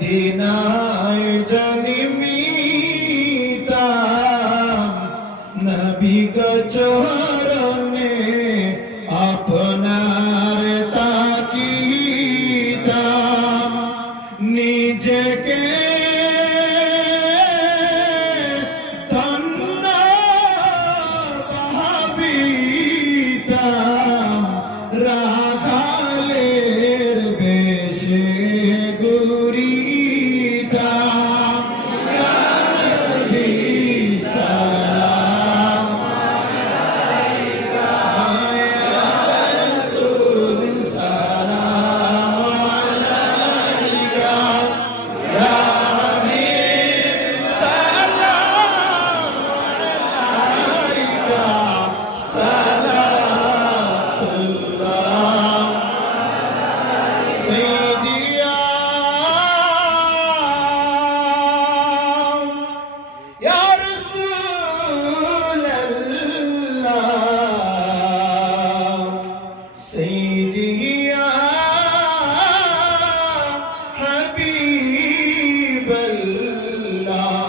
মদিনায় জন্মিতাম নবী গো চরণে আপনার তাকিতাম নিজেকে ধন্য ভাবিতাম রাখালের বেশে ঘুরিতাম ইয়া নবী সালাম আলাইকা ইয়া রাসূল সালাম আলাইকা ইয়া হাবিব সালাম আলাইকা সালাতুল্লাহ سيدي يا رسول الله سيدي يا حبيب الله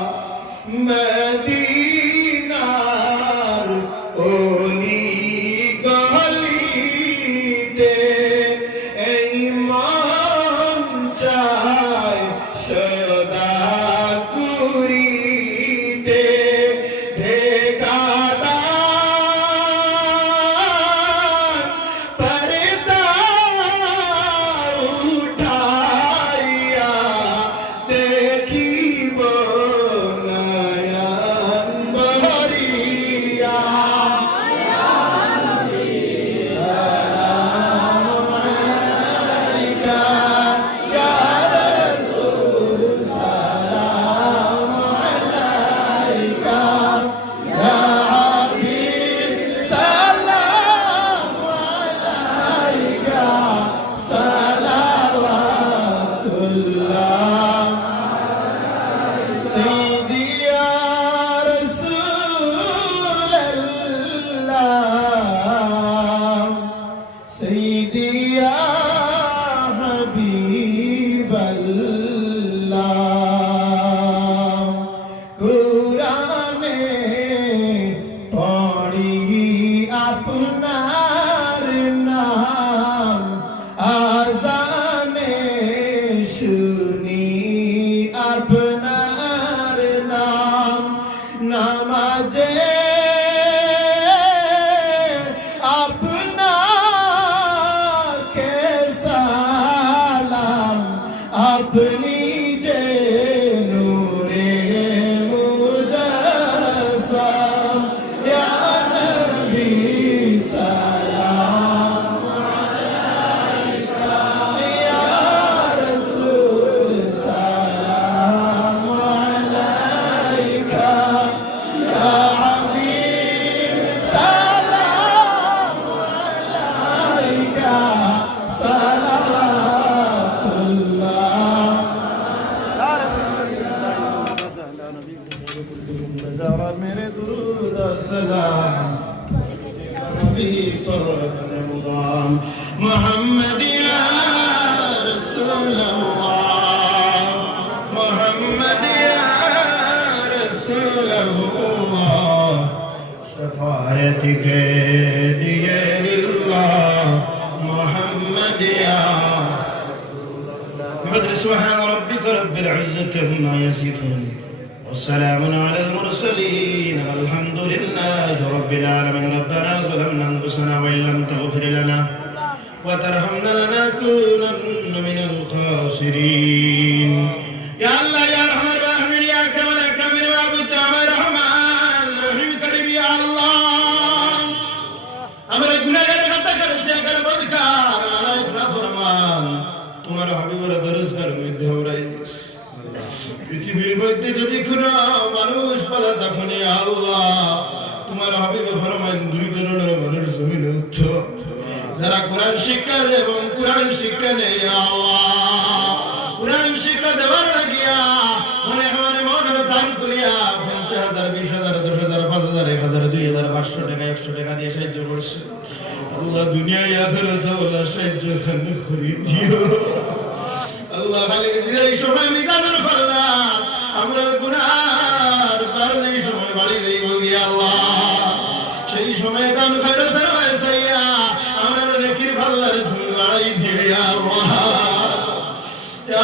মদিনার ওলি গলিতে এই মন চায় সদা কুরিতে দেখাদার পর্দা উঠাইয়া দেখিব নয়ন ভরিয়া سيدي يا رسول الله سيدي يا حبيب الله কুরআনে পড়ি আপনার নাম আযানে শুনি আপনার নাম নামাজে আপনাকে সালাম আপনি যে নূরে মুজাসসাম ইয়া নবী সালাম আলাইকা ইয়া রাসূল সালাম আলাইকা ইয়া হাবিব সালাম আলাইকা সালাতুল্লাহ मेरे दुरूद सलाम नबी पर रमज़ान मोहम्मद या रसूल अल्लाह मोहम्मद या रसूल अल्लाह शफाअत के लिए लिल्लाह मोहम्मद या سبحان ربك رب العزة عما يصفون والسلام على المرسلين والحمد لله رب العالمين ربنا ظلمنا أنفسنا وإن لم تغفر لنا وترحمنا لنكونن من الخاسرين يا الله يا رحمن الرحيم يا أكرم الأكرمين وأبد يا رحمن رحيم كريم يا الله أمر গুনাহগার খাতা করেছে আগার বদকার আলাইক না ফরমান তোমার হাবিবের দরজগার মধ্যে ওরাইস পৃথিবীর মধ্যে যদি কোনো মানুষ পালা তখন আল্লাহ তোমার হাবিবে ফরমান দুই ধরনের মানুষ জমিনে উঠো যারা কোরআন শিক্ষা দেয় এবং কোরআন শিক্ষা নেই আল্লাহ কোরআন শিক্ষা দেওয়ার লাগিয়া মনে মনের প্রাণ তুলিয়া 50,000 20,000 10,000 5,000 1,000 2,000 500 টাকা 100 টাকা দিয়ে সাহায্য করছে আল্লাহ দুনিয়ায় আখিরাতে ওলা সাহায্য খান করে দিও আল্লাহ খালি এই সময়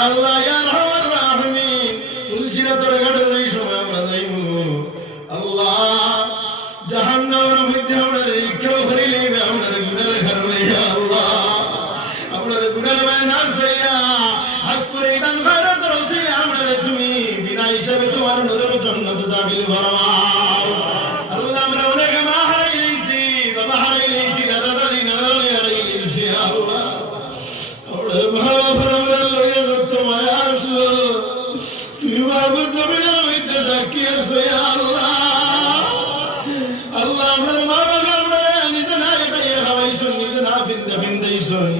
আল্লাহ ইয়া আরহামার রাহিমিন তুলসিরাতের ঘাটে যেই সময় আমরা যাইবো আল্লাহ জাহান্নামের মধ্যে আমরা কেউ করিলে আমরা গুনার কারণে আল্লাহ আমরা গুনার বায়না সাইয়া হাসপুরে দান ভারত রসিলে আমরা তুমি বিনা হিসাবে তোমার নূরের জান্নাতে দাখিল ফরমাও আল্লাহ আমরা অনেক মা হারাই লইছি বাবা হারাই লইছি দাদা দাদি নানা হারাই লইছি আল্লাহ আমরা ভালো ফরমার লইয়া তোমার আসলো তুমি বাবু জমিনের মধ্যে সাক্ষী আসো আল্লাহ আল্লাহ আমার মা বাবা আমরা নিজে না খাইয়া খাওয়াইছুন নিজে না ফিন্দা ফিন্দাইছুন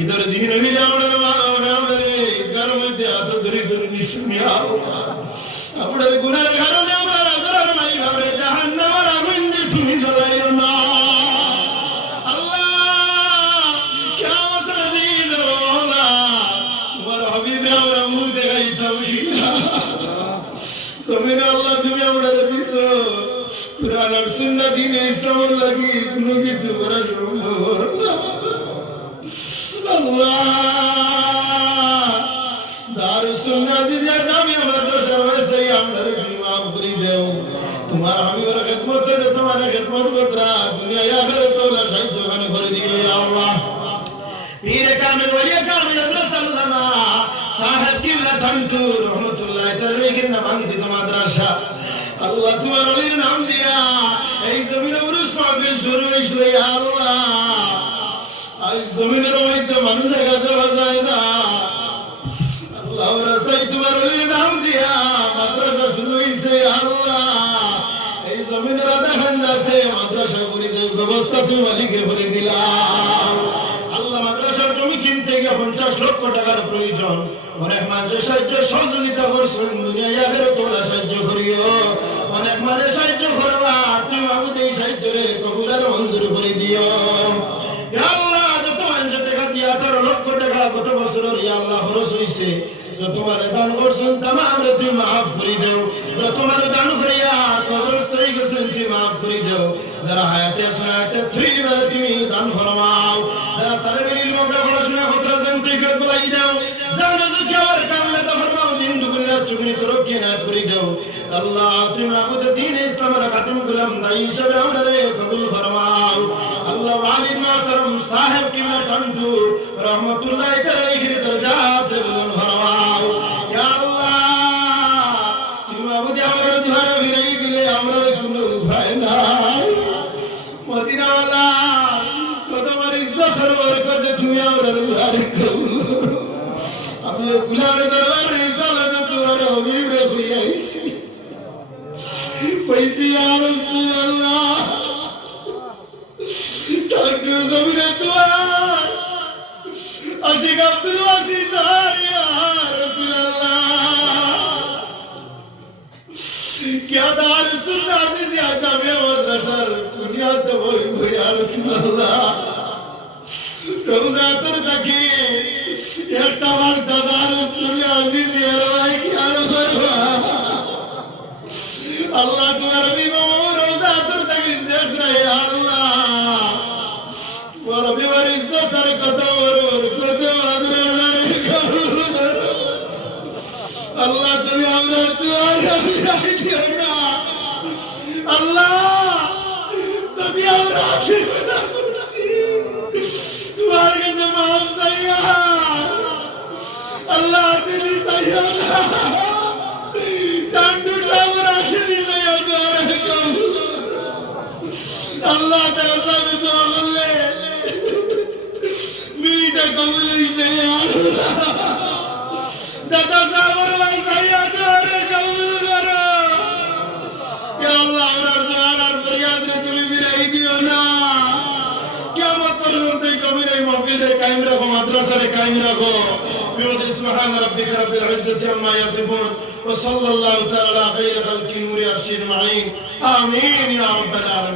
ইদর দিন হইলে আমার মা বাবা আমরা ঘর মধ্যে হাত ধরে ধরে নিশুমি আপনার গুনার কারণে আমরা রাজার মাই ভাবরে জাহান্নামের আগুন দিয়ে তুমি জ্বালাইও না আল্লাহ কিয়ামতের দিন মওলা তোমার হাবিবে আমরা মুখ দেখাইতাম সমিন আল্লাহ তুমি আমরা দিছো কুরআন আর সুন্নাহ দ্বীন ইসলাম লাগি কোনো কিছু করা সম্ভব না আল্লাহ দারুস সুন্নাহ জিয়া জামিয়া মাদ্রাসা ওয়াইসে আমসারে তুমি মাফ করে দাও তোমার হাবিবের খিদমত করে তোমার খিদমত করতা দুনিয়া আখিরাত ওলা সাহায্য খানে করে দিও ইয়া আল্লাহ পীর কামিল ওলি কামিল হযরত আল্লামা সাহেব কিবলা থানতু রহমাতুল্লাহ তাআলার নামাঙ্কিত মাদ্রাসা আল্লাহ তোমার ওলির নাম দিয়া এই জমিনে উরুস মাহফিল শুরু হইছিল ইয়া আল্লাহ আজ জমিনের মধ্যে মানুষ একা দেওয়া যায় না আল্লাহ আমরা চাই তোমার ওলির নাম দিয়া মাদ্রাসা শুরু হইছে আল্লাহ এই জমিনের দেখেন যাতে মাদ্রাসা পরিচয় ব্যবস্থা তুমি মালিকে করে দিলাম আল্লাহ মাদ্রাসার জমি কিনতে গিয়ে 50 লক্ষ টাকার প্রয়োজন অনেক মানুষের সাহায্য সহযোগিতা করছেন দুনিয়ায় আখিরাতে তোলা সাহায্য করিও অনেক মানুষ সাহায্য করবা তুমি আমাকে এই সাহায্য রে কবুল আর মঞ্জুর করে দিও ইয়া আল্লাহ যত মানুষ টাকা দিয়া 18 লক্ষ টাকা গত বছরের ইয়া আল্লাহ খরচ হইছে যত মানে দান করছেন तमाम রে তুমি maaf করে দাও যত মানে দান করিয়া কবরস্থ হয়ে গেছেন তুমি maaf করে দাও যারা হায়াতে আছে হায়াতে তুমি দান ফরমাও যারা তালিবের ইলম পড়াশোনা করতেছেন তৌফিক বলাই দাও জানো যে কেওর কামলে তো ফরমাও দিন দুনিয়া চুগনি তরক্কি না করে দাও আল্লাহ তুমি আমাদের দ্বীন ইসলামের খাতিম গোলাম দাই হিসেবে আমাদের কবুল ফরমাও আল্লাহ ওয়ালি মাতরম সাহেব কিবলা টান্টু রহমাতুল্লাহ তাআলার দরজাত বুলন্দ ফরমাও ইয়া আল্লাহ তুমি আমাদের আমার দুয়ারে ফিরাই দিলে আমরা কোনো উপায় নাই মদিনা ওয়ালা তোমার ইজ্জত আর বরকতে তুমি আমরা দুয়ারে কবুল করো আমি গুলামের দরবারে রিসালাত তোমার অভিরে হইয়াইছি পয়সি ইয়া রাসূলুল্লাহ ডাক্তার জমিনে দুয়ার আশিক আব্দুল ওয়াসিস ইয়া রাসূলুল্লাহ क्या दार सुन्ना से जामिया मदरसार बुनियाद वही हो या रसूलुल्लाह रोजा तर तकी একটা বার দাদা রাসূল আজিজ ইয়ারবাই কি হাল করবা আল্লাহ তোমার বিমো রোজা तर तकी দেখ রে আল্লাহ রবি ওর ইজ্জত আর কত ওর কত আদরে আল্লাহ তুমি আমরা দুয়ারে বিরাই দিও না আল্লাহ যদি আমরা জীবনা করছি তোমার কাছে মাফ চাইয়া আল্লাহ দিলি চাইয়া না টান্ডু সাহেব রাখি চাইয়া দুয়ারে কবুল আল্লাহ তাআলা সাহেব দোয়া করলে মিটা কবুল হইছে আল্লাহ দাদা সাহেবের ভাই চাইয়া দুয়ারে কবুল করো ইয়া আল্লাহ আমরা দুয়ার ফরিয়াদ রে তুমি বিরাই দিও না কিয়ামত পর্যন্ত এই কবির এই মাহফিলে কায়েম রাখো মাদ্রাসা রে কায়েম রাখো বিমদরি সুবহান রাব্বিকা রাব্বিল ইজ্জাতি আম্মা ইয়াসিফুন ওয়া সাল্লাল্লাহু তাআলা আলা খাইরি খালকি নূরি আরশিল মাঈন আমিন ইয়া রাব্বাল আলামিন